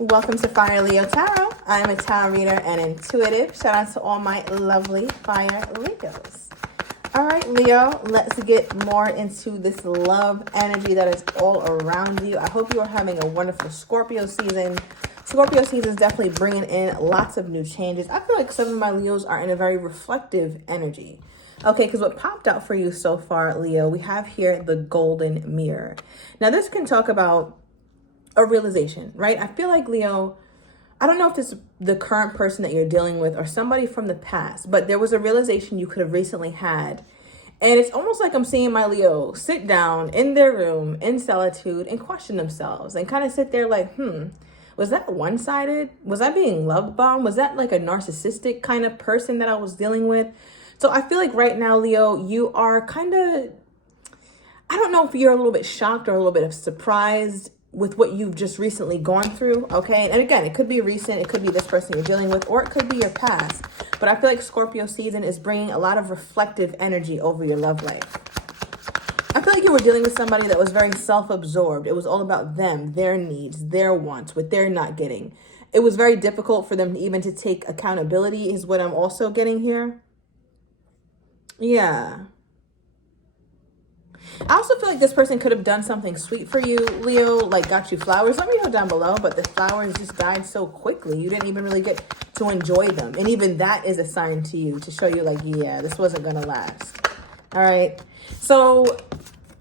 Welcome to Fire Leo Tarot. I'm a tarot reader and intuitive. Shout out to all my lovely Fire Leos. All right, Leo, let's get more into this love energy that is all around you. I hope you are having a wonderful Scorpio season. Scorpio season is definitely bringing in lots of new changes. I feel like some of my Leos are in a very reflective energy. Okay, because what popped out for you so far, Leo, we have here the golden mirror. Now, this can talk about a realization, right? I feel like, Leo, I don't know if this is the current person that you're dealing with or somebody from the past, but there was a realization you could have recently had. And it's almost like I'm seeing my Leo sit down in their room in solitude and question themselves and kind of sit there like, was that one-sided? Was I being love bombed? Was that like a narcissistic kind of person that I was dealing with? So I feel like right now, Leo, you are kind of, I don't know if you're a little bit shocked or a little bit of surprised with what you've just recently gone through, okay? And again, it could be recent, it could be this person you're dealing with, or it could be your past. But I feel like Scorpio season is bringing a lot of reflective energy over your love life. I feel like you were dealing with somebody that was very self-absorbed. It was all about them, their needs, their wants, what they're not getting. It was very difficult for them even to take accountability is what I'm also getting here. Yeah. I also feel like this person could have done something sweet for you, Leo, like got you flowers. Let me know down below, but the flowers just died so quickly. You didn't even really get to enjoy them. And even that is a sign to you to show you like, yeah, this wasn't going to last. All right. So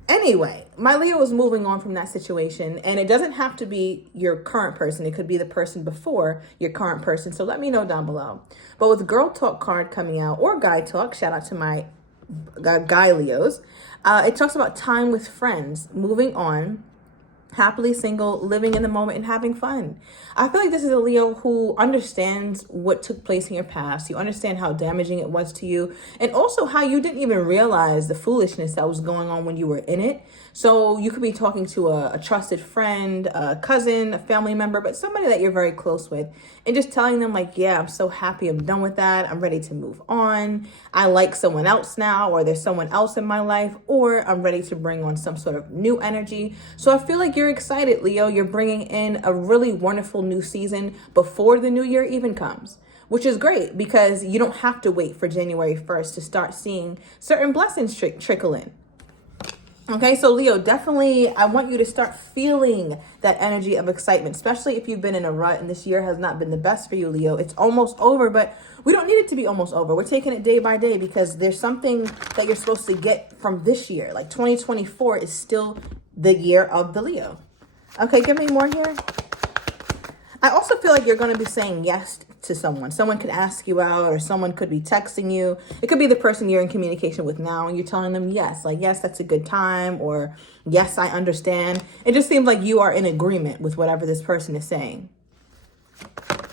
anyway, my Leo is moving on from that situation, and it doesn't have to be your current person. It could be the person before your current person. So let me know down below. But with Girl Talk card coming out, or Guy Talk, shout out to my Guy Leos. It talks about time with friends, moving on, happily single, living in the moment, and having fun. I feel like this is a Leo who understands what took place in your past. You understand how damaging it was to you, and also how you didn't even realize the foolishness that was going on when you were in it. So you could be talking to a trusted friend, a cousin, a family member, but somebody that you're very close with, and just telling them like, yeah, I'm so happy I'm done with that. I'm ready to move on. I like someone else now, or there's someone else in my life, or I'm ready to bring on some sort of new energy. So I feel like you're excited, Leo. You're bringing in a really wonderful new season before the new year even comes, which is great because you don't have to wait for January 1st to start seeing certain blessings trickle in. Okay, so Leo, definitely, I want you to start feeling that energy of excitement, especially if you've been in a rut and this year has not been the best for you, Leo. It's almost over, but we don't need it to be almost over. We're taking it day by day because there's something that you're supposed to get from this year. Like 2024 is still the year of the Leo. Okay, give me more here. I also feel like you're going to be saying yes to someone. Someone could ask you out, or someone could be texting you. It could be the person you're in communication with now, and you're telling them yes, like, yes, that's a good time, or yes, I understand. It just seems like you are in agreement with whatever this person is saying.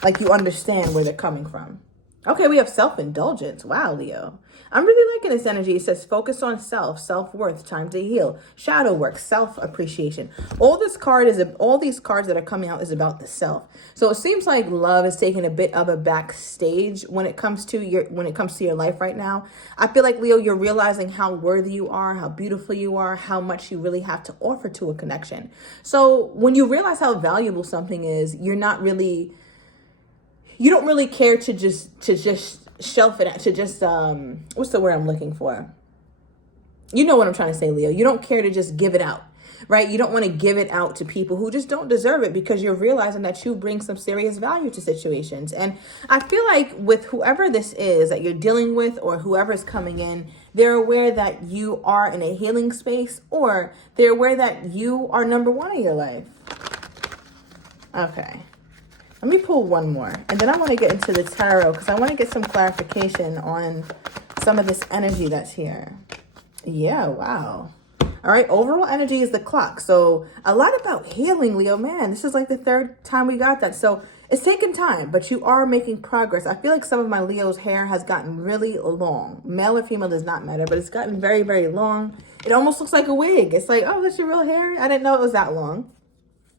Like you understand where they're coming from. Okay, we have self-indulgence. Wow, Leo. I'm really liking this energy. It says focus on self, self-worth, time to heal, shadow work, self-appreciation. All these cards that are coming out is about the self. So it seems like love is taking a bit of a backstage when it comes to your life right now. I feel like, Leo, you're realizing how worthy you are, how beautiful you are, how much you really have to offer to a connection. So when you realize how valuable something is, you don't really care to just shelf it, to just, what's the word I'm looking for? You know what I'm trying to say, Leo. You don't care to just give it out, right? You don't want to give it out to people who just don't deserve it because you're realizing that you bring some serious value to situations. And I feel like with whoever this is that you're dealing with or whoever's coming in, they're aware that you are in a healing space, or they're aware that you are number one in your life. Okay. Let me pull one more, and then I want to get into the tarot because I want to get some clarification on some of this energy that's here. Yeah, wow. All right, overall energy is the clock. So a lot about healing, Leo. Man, this is like the third time we got that. So it's taken time, but you are making progress. I feel like some of my Leo's hair has gotten really long. Male or female does not matter, but it's gotten very, very long. It almost looks like a wig. It's like, oh, that's your real hair? I didn't know it was that long.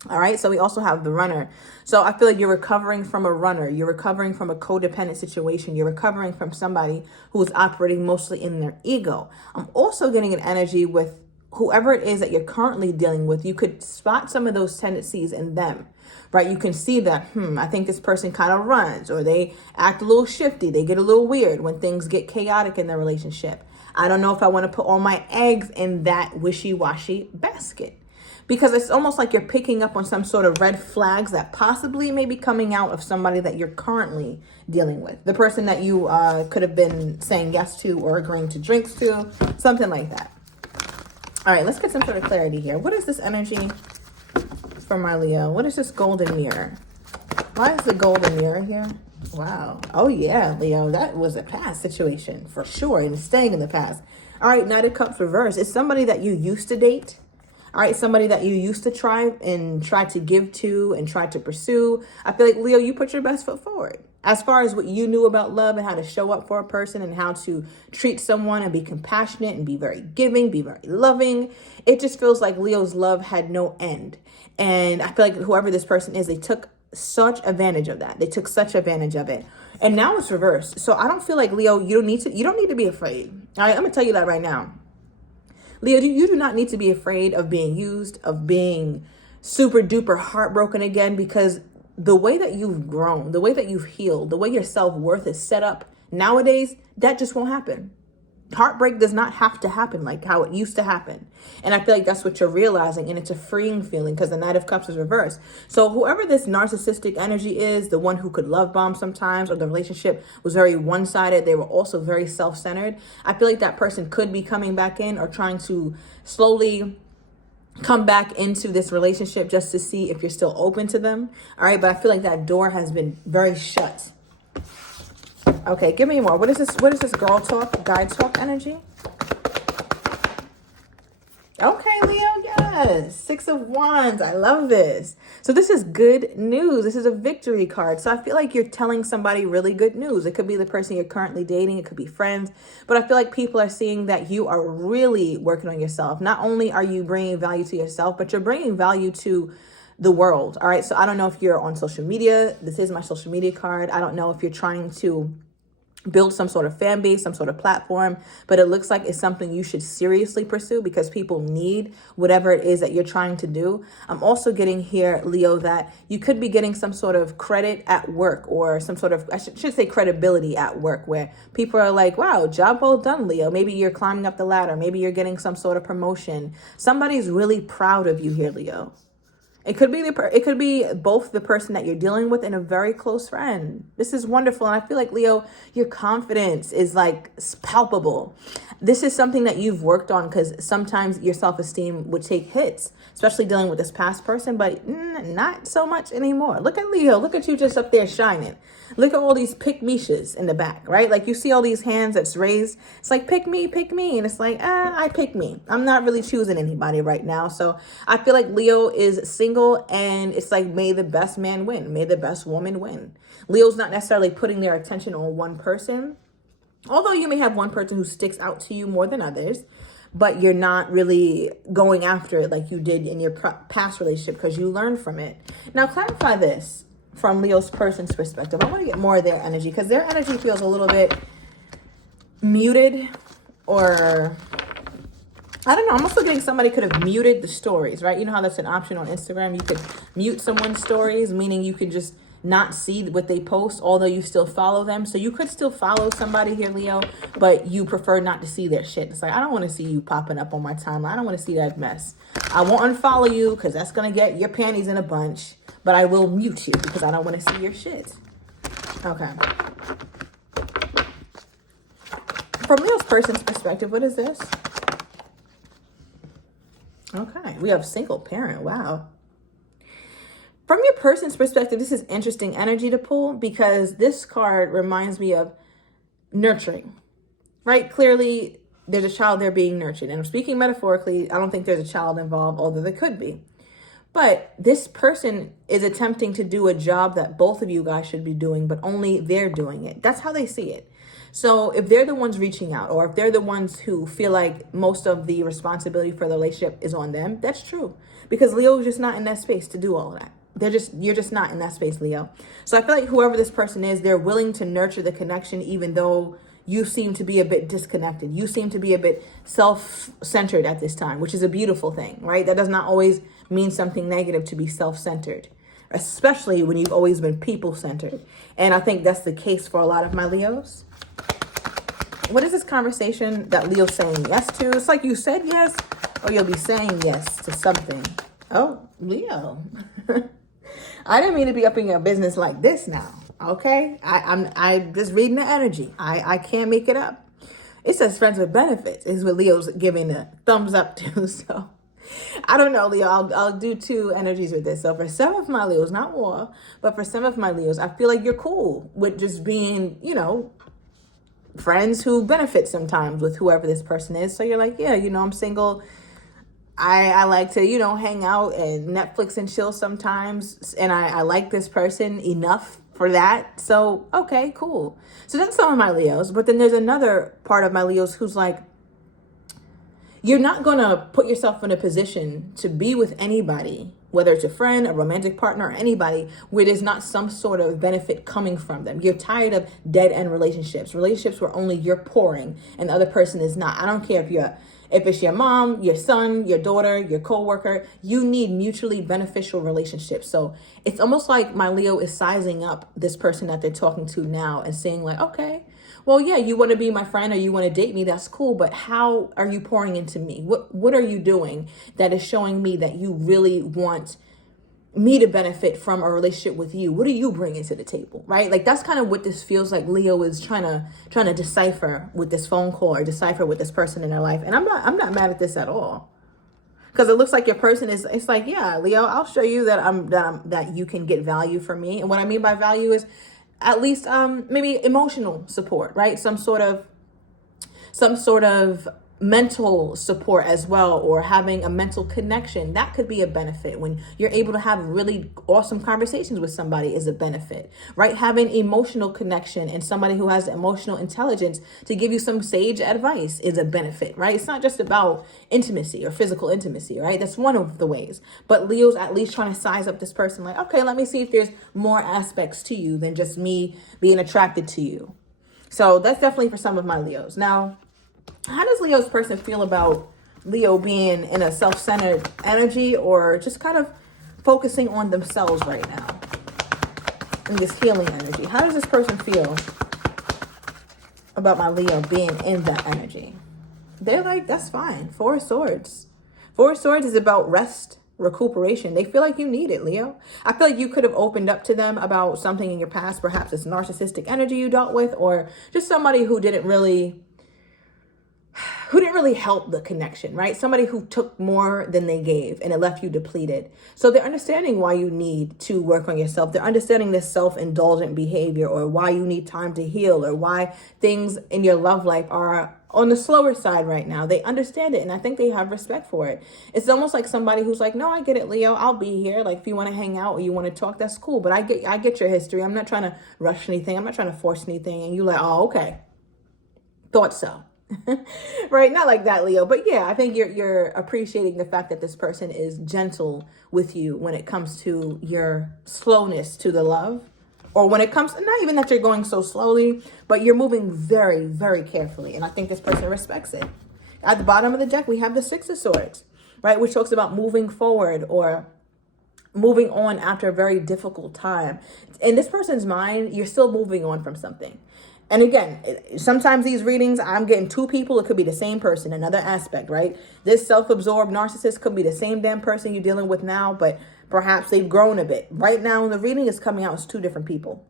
All right, so we also have the runner. So I feel like you're recovering from a runner. You're recovering from a codependent situation. You're recovering from somebody who is operating mostly in their ego. I'm also getting an energy with whoever it is that you're currently dealing with. You could spot some of those tendencies in them. right? You can see that, I think this person kind of runs, or they act a little shifty. They get a little weird when things get chaotic in their relationship. I don't know if I want to put all my eggs in that wishy-washy basket. Because it's almost like you're picking up on some sort of red flags that possibly may be coming out of somebody that you're currently dealing with. The person that you could have been saying yes to or agreeing to drinks to, something like that. All right, let's get some sort of clarity here. What is this energy for my Leo? What is this golden mirror? Why is the golden mirror here? Wow. Oh, yeah, Leo, that was a past situation for sure, and it's staying in the past. All right, Knight of Cups reverse. It's somebody that you used to date. All right, somebody that you used to try to give to and try to pursue. I feel like, Leo, you put your best foot forward. As far as what you knew about love and how to show up for a person and how to treat someone and be compassionate and be very giving, be very loving. It just feels like Leo's love had no end. And I feel like whoever this person is, they took such advantage of that. They took such advantage of it. And now it's reversed. So I don't feel like, Leo, you don't need to be afraid. All right, I'm going to tell you that right now. Leo, you do not need to be afraid of being used, of being super duper heartbroken again, because the way that you've grown, the way that you've healed, the way your self-worth is set up nowadays, that just won't happen. Heartbreak does not have to happen like how it used to happen. And I feel like that's what you're realizing. And it's a freeing feeling because the Knight of Cups is reversed. So whoever this narcissistic energy is, the one who could love bomb sometimes, or the relationship was very one-sided, they were also very self-centered. I feel like that person could be coming back in or trying to slowly come back into this relationship just to see if you're still open to them. All right. But I feel like that door has been very shut. Okay, give me more. What is this? What is this girl talk, guy talk energy? Okay, Leo, yes. 6 of Wands. I love this. So this is good news. This is a victory card. So I feel like you're telling somebody really good news. It could be the person you're currently dating. It could be friends. But I feel like people are seeing that you are really working on yourself. Not only are you bringing value to yourself, but you're bringing value to the world. All right. So I don't know if you're on social media. This is my social media card. I don't know if you're trying to build some sort of fan base, some sort of platform, but it looks like it's something you should seriously pursue because people need whatever it is that you're trying to do. I'm also getting here, Leo, that you could be getting some sort of credit at work, or some sort of, I should say credibility at work, where people are like, wow, job well done, Leo. Maybe you're climbing up the ladder. Maybe you're getting some sort of promotion. Somebody's really proud of you here, Leo. It could be both the person that you're dealing with and a very close friend. This is wonderful. And I feel like, Leo, your confidence is like palpable. This is something that you've worked on, because sometimes your self-esteem would take hits, especially dealing with this past person, but not so much anymore. Look at Leo. Look at you just up there shining. Look at all these pick-me-shes in the back, right? Like you see all these hands that's raised. It's like, pick me. And it's like, I pick me. I'm not really choosing anybody right now. So I feel like Leo is single, and it's like, may the best man win. May the best woman win. Leo's not necessarily putting their attention on one person. Although you may have one person who sticks out to you more than others, but you're not really going after it like you did in your past relationship because you learned from it. Now, clarify this from Leo's person's perspective. I want to get more of their energy, because their energy feels a little bit muted, or I don't know. I'm also getting somebody could have muted the stories, right? You know how that's an option on Instagram? You could mute someone's stories, meaning you could just not see what they post, although you still follow them. So you could still follow somebody here, Leo, but you prefer not to see their shit. It's like, I don't want to see you popping up on my timeline. I don't want to see that mess. I won't unfollow you because that's going to get your panties in a bunch, but I will mute you because I don't want to see your shit. Okay. From Leo's person's perspective, what is this? Okay. We have single parent. Wow. From your person's perspective, this is interesting energy to pull, because this card reminds me of nurturing, right? Clearly, there's a child there being nurtured. And I'm speaking metaphorically. I don't think there's a child involved, although there could be. But this person is attempting to do a job that both of you guys should be doing, but only they're doing it. That's how they see it. So if they're the ones reaching out, or if they're the ones who feel like most of the responsibility for the relationship is on them, that's true. Because Leo is just not in that space to do all of that. You're just not in that space, Leo. So I feel like whoever this person is, they're willing to nurture the connection, even though you seem to be a bit disconnected. You seem to be a bit self-centered at this time, which is a beautiful thing, right? That does not always mean something negative to be self-centered. especially when you've always been people-centered. And I think that's the case for a lot of my Leos. What is this conversation that Leo's saying yes to? It's like you said yes, or you'll be saying yes to something. Oh, Leo. I didn't mean to be up in your business like this now. Okay? I'm just reading the energy. I can't make it up. It says friends with benefits is what Leo's giving a thumbs up to. So I don't know, Leo. I'll do two energies with this. So for some of my Leos, not more, but for some of my Leos, I feel like you're cool with just being, friends who benefit sometimes with whoever this person is. So you're like, yeah, I'm single. I like to, hang out and Netflix and chill sometimes. And I like this person enough for that. So, okay, cool. So that's some of my Leos. But then there's another part of my Leos who's like, you're not going to put yourself in a position to be with anybody, whether it's a friend, a romantic partner, or anybody, where there's not some sort of benefit coming from them. You're tired of dead-end relationships where only you're pouring and the other person is not. I don't care if it's your mom, your son, your daughter, your coworker. You need mutually beneficial relationships. So it's almost like my Leo is sizing up this person that they're talking to now and saying like, okay, well, yeah, you want to be my friend or you want to date me, that's cool. But how are you pouring into me? What are you doing that is showing me that you really want me to benefit from a relationship with you? What are you bringing to the table, right? Like that's kind of what this feels like Leo is trying to decipher with this phone call or decipher with this person in their life. And I'm not mad at this at all. Because it looks like your person is, it's like, yeah, Leo, I'll show you that you can get value from me. And what I mean by value is at least maybe emotional support, right? Some sort of mental support as well, or having a mental connection. That could be a benefit. When you're able to have really awesome conversations with somebody is a benefit, right? Having emotional connection and somebody who has emotional intelligence to give you some sage advice is a benefit, right? It's not just about intimacy or physical intimacy, right? That's one of the ways. But Leo's at least trying to size up this person like, okay, let me see if there's more aspects to you than just me being attracted to you. So that's definitely for some of my Leos. Now, how does Leo's person feel about Leo being in a self-centered energy or just kind of focusing on themselves right now in this healing energy? How does this person feel about my Leo being in that energy? They're like, that's fine. Four of Swords. Four of Swords is about rest, recuperation. They feel like you need it, Leo. I feel like you could have opened up to them about something in your past. Perhaps it's narcissistic energy you dealt with, or just somebody who didn't really help the connection, right? Somebody who took more than they gave and it left you depleted. So they're understanding why you need to work on yourself. They're understanding this self-indulgent behavior, or why you need time to heal, or why things in your love life are on the slower side right now. They understand it, and I think they have respect for it. It's almost like somebody who's like, no, I get it, Leo. I'll be here. Like if you want to hang out or you want to talk, that's cool. But I get your history. I'm not trying to rush anything. I'm not trying to force anything. And you're like, oh, okay. Thought so. Right? Not like that, Leo. But yeah, I think you're appreciating the fact that this person is gentle with you when it comes to your slowness to the love, or when it comes, not even that you're going so slowly, but you're moving very, very carefully. And I think this person respects it. At the bottom of the deck, we have the Six of Swords, right? Which talks about moving forward or moving on after a very difficult time. In this person's mind, you're still moving on from something. And again, sometimes these readings, I'm getting two people. It could be the same person, another aspect, right? This self-absorbed narcissist could be the same damn person you're dealing with now, but perhaps they've grown a bit. Right now in the reading, it's coming out as two different people.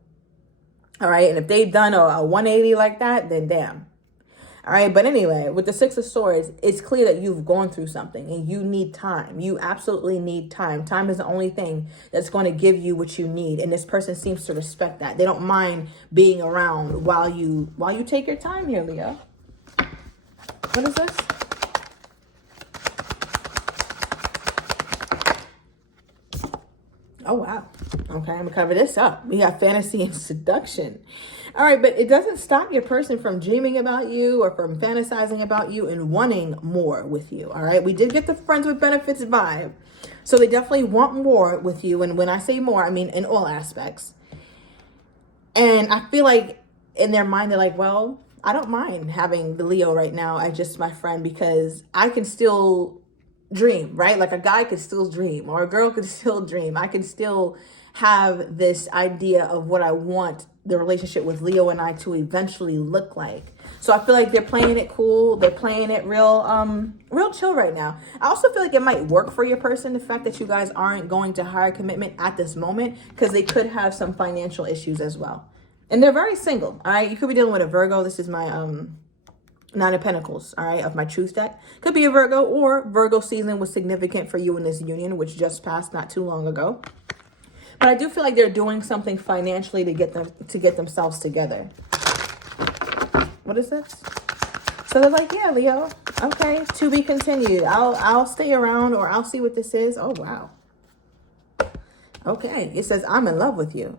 All right. And if they've done a 180 like that, then damn. All right. But anyway, with the Six of Swords, it's clear that you've gone through something and you need time. You absolutely need time. Time is the only thing that's going to give you what you need. And this person seems to respect that. They don't mind being around while you take your time here, Leo. What is this? Oh, wow. Okay, I'm going to cover this up. We have fantasy and seduction. All right, but it doesn't stop your person from dreaming about you or from fantasizing about you and wanting more with you, all right? We did get the friends with benefits vibe. So they definitely want more with you. And when I say more, I mean in all aspects. And I feel like in their mind, they're like, well, I don't mind having the Leo right now as just my friend because I can still dream, right? Like a guy could still dream or a girl could still dream. I can still have this idea of what I want the relationship with Leo and I to eventually look like. So I feel like they're playing it cool. They're playing it real chill right now. I also feel like it might work for your person, the fact that you guys aren't going to higher commitment at this moment, because they could have some financial issues as well. And they're very single, all right? You could be dealing with a Virgo. This is my Nine of Pentacles, all right, of my truth deck. Could be a Virgo, or Virgo season was significant for you in this union, which just passed not too long ago. But I do feel like they're doing something financially to get themselves together. What is this? So they're like, yeah, Leo, okay, to be continued. I'll stay around, or I'll see what this is. Oh, wow. Okay, it says, I'm in love with you.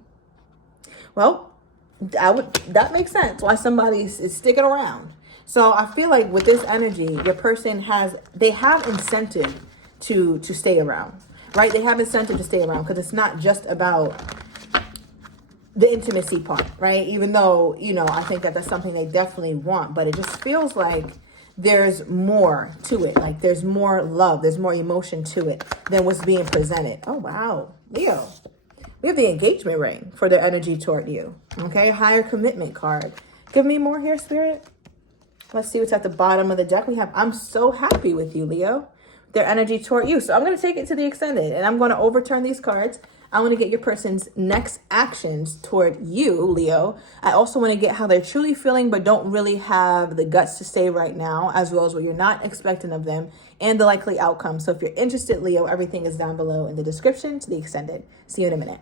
Well, that makes sense why somebody is sticking around. So I feel like with this energy, your person have incentive to stay around, right? They have incentive to stay around, because it's not just about the intimacy part, right? Even though, I think that that's something they definitely want, but it just feels like there's more to it. Like there's more love, there's more emotion to it than what's being presented. Oh, wow. Leo, we have the engagement ring for their energy toward you. Okay, higher commitment card. Give me more here, Spirit. Let's see what's at the bottom of the deck. We have, I'm so happy with you, Leo. Their energy toward you. So I'm going to take it to the extended, and I'm going to overturn these cards. I want to get your person's next actions toward you, Leo. I also want to get how they're truly feeling, but don't really have the guts to say right now, as well as what you're not expecting of them, and the likely outcome. So if you're interested, Leo, everything is down below in the description to the extended. See you in a minute.